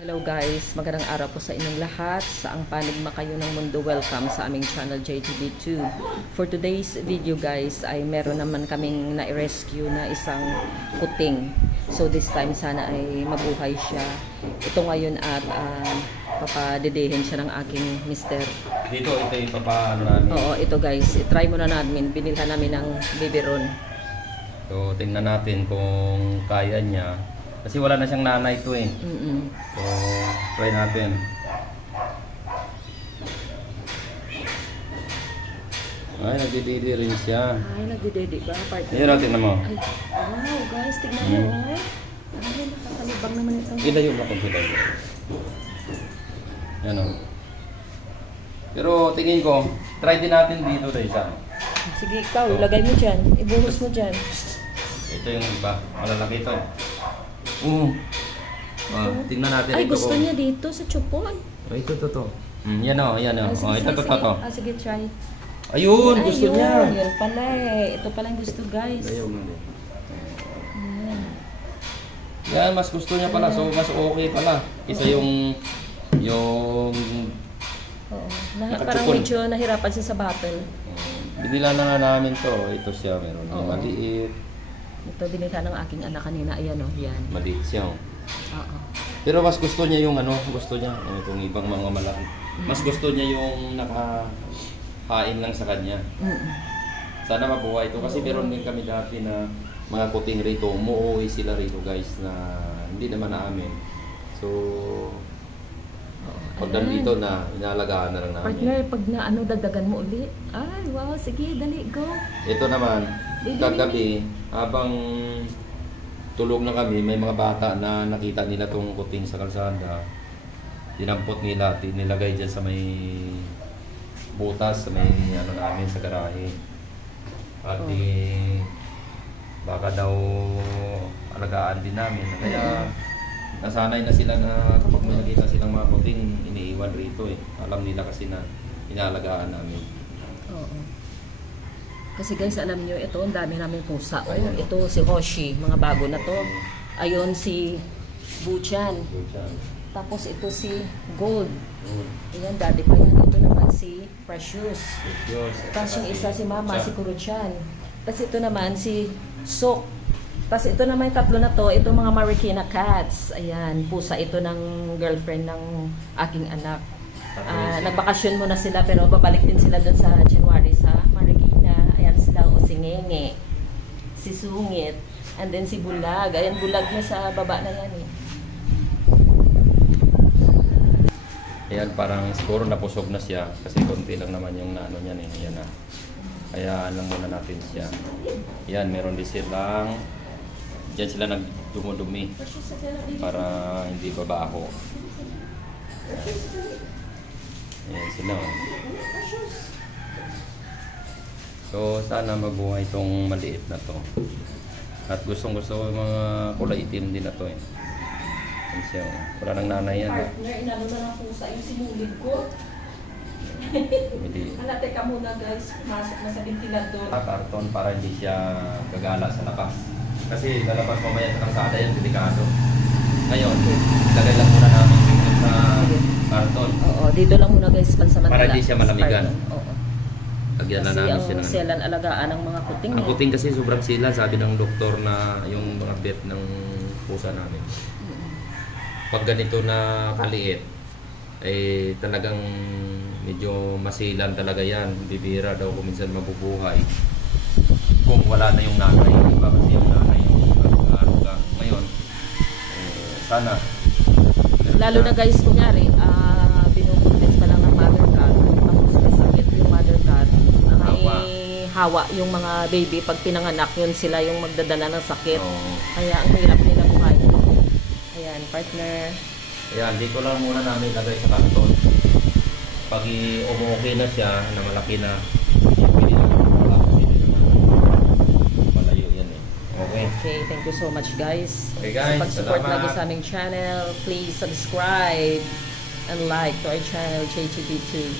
Hello guys, magandang araw po sa inyong lahat. Saang panig makayo ng mundo, welcome sa aming channel JTV2. For today's video guys, ay meron naman kaming na-rescue na isang kuting. So this time sana ay mabuhay siya. Ito ngayon at papadedehin siya ng aking mister. Dito, ito yung papaano namin. Oo, ito guys, itry muna namin. Binilhan namin ng biberon. So tingnan natin kung kaya niya. Kasi wala na siyang nanay ito eh. So, try natin. Ay, nagdididi rin siya. Ay, nagdididi ba? Ayan, tingnan mo. Ay, wow guys, tignan mo. Ay, nakakalibang naman ito. Ilayo mo kung ilayo. Yan o. Pero tingin ko, try din natin dito tayo siya. Sige, ikaw, ilagay mo dyan. Ibuhos mo dyan. Ito yung iba. Malalaki ito. Tingnan natin. Ay, ito gusto niya dito sa chupon. Ito. Yan o, yan o. Ito. Sige, try. Ayun, gusto niya. Yun pala eh. Ito pala yung gusto guys. Yan, mas gusto niya pala. So, mas okay pala. Isa yung Oo. Parang medyo nahirapan siya sa battle. Binila na nga namin to. Ito siya, meron yung maliit. Ito binita ng aking anak kanina. Ayan o, yan. Maliit siya. Oo. Pero mas gusto niya yung gusto niya. Itong ibang mga malaki. Mas gusto niya yung nakahain lang sa kanya. Sana mabuhay ito. Kasi meron din kami dati na mga kuting rito. Umuwi sila rito guys na hindi naman namin. So, pag nandito na, inalagaan na lang namin. Partner, pag dagdagan mo ulit. Ay, wow, sige, dali, go. Ito naman, kagabi, habang tulog na kami, may mga bata na nakita nila itong kuting sa kalsada. Dinampot nila, nilagay dyan sa may butas, sa may namin sa garahe. At baka daw alagaan din namin. Kaya nasanay na sila na kapag may nakita silang mga kuting, iniiwan rito eh. Alam nila kasi na inaalagaan namin. Oo. Kasi guys, alam nyo, ito, ang dami namin pusa. Ito si Hoshi, mga bago na to. Ayun si Buchan. Tapos ito si Gold. Ayan, daddy pa yan. Ito naman si Precious. Tapos yung isa si Mama, si Kuruchan. Tapos ito naman si Sok. Tapos ito naman yung tatlo na to, ito mga Marikina cats. Ayan, pusa ito ng girlfriend ng aking anak. Nagbakasyon muna sila pero babalik din sila dun sa January sa Marikina. Ayan sila, si Ngenge, si Sungit, and then si Bulag. Ayan, Bulag na sa baba na yan eh. Ayan, parang siguro napusog na siya kasi konti lang naman yung naano niya eh. Ayan na. Kaya alam muna natin siya. Ayan, meron din silang diyan sila nagdumudumi para hindi babaho. Ayan sila. So sana mabuhay itong maliit na to. At gustong gusto yung mga kulay itim din na to eh. Ayan siya. Wala nang nanay yan. Partner, inano na ng pusa yung sinulid ko. Teka muna guys, pumasok na sa ventilador. Karton para hindi siya gagala sa labas. Kasi lalabas mamaya sa kalsada yan, delikado. Ngayon, lagay lang muna namin dito sa karton. Oo, dito lang muna guys, pansamantala. Para hindi siya malamigan. Oo. Lagyan na namin siya ng selan alagaan ng mga kuting. Ang kuting kasi sobrang sila, sabi ng doktor na yung mga vet ng pusa namin. Pag ganito na kaliit, eh talagang medyo masilan talaga yan. Bibira daw kung minsan mabubuhay. Kung wala na yung nanay, iba kasi yung nanay yung aruga. Ngayon, sana. Lalo na guys, kunyari, binubuntis pa lang ng mother cat, tapos may sakit yung mother cat, may hawa yung mga baby, pag pinanganak yun sila yung magdadala ng sakit. Kaya ang hirap nila buhay. Ayan, partner. Ayan, dito lang muna namin lagay sa karton. Pag umuwi na siya, na malaki na, pwede na malayo yan eh. Okay, thank you so much guys. Okay guys, pag-support salamat. lagi sa aming channel, please subscribe and like to our channel, JTV2.